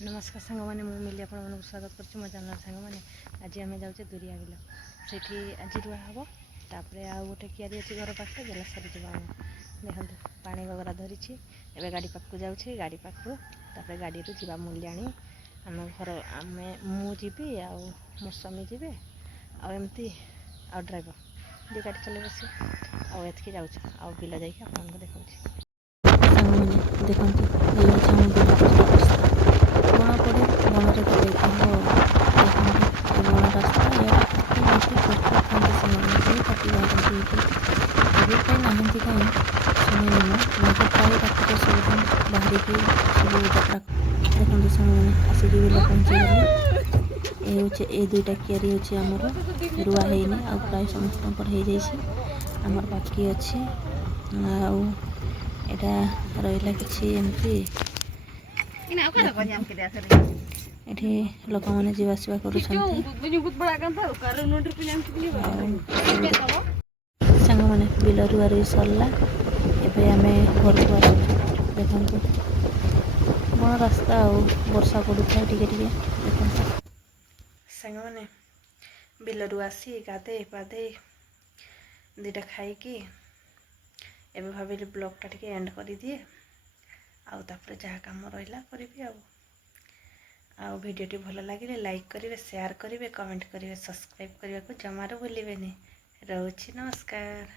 नमस्कार सांग मैंने मुझे मिली आप स्वागत कर चैनल सांग मैंने आज आम जाऊे दूरिया बिल से आज रुआ हम तापर आउ गोटे कियारी अच्छी घर पाखे देला सरी जाम देखो पानी गगरा धरी एवं गाड़ी पाख को जाऊे गाड़ी पाखु गाड़ी जा मूल्याणी आम घर आम मुझी आउ मो स्वामी जी आमती आ ड्राइवर दी गाड़ी चल बस आके जाऊँ बिल जाकि आपको देखा देखते बण पड़े बणरे तो देखा बण रास्ता काटी नहांती कहीं शुणी मुझे प्राय रात सब बाहर सब यात्रा देखते से आसिक बिल पहुँची गले ये दुईटा कियारी अच्छे आमर रुआ है प्राय समस्त आमर बाकी अच्छे आटा रहा कि एठी लोक मैंने जीवासवा कर सांग मैंने बिल रुआ रुई सरला एवं आम घर को आस देखु बण रास्ता वर्षा पड़ुता टे देखो सांग मैंने बिल रु आसी गाधे पाधे दीटा खाई एवं भाविली ब्लॉगटा टे एंड कर दिए आउे जहाँ कम रहा करी भिडियोटी भल लगे लाइक करेंगे शेयर करेंगे कमेंट करेंगे सब्सक्राइब करने को जमार भूलें रोची नमस्कार।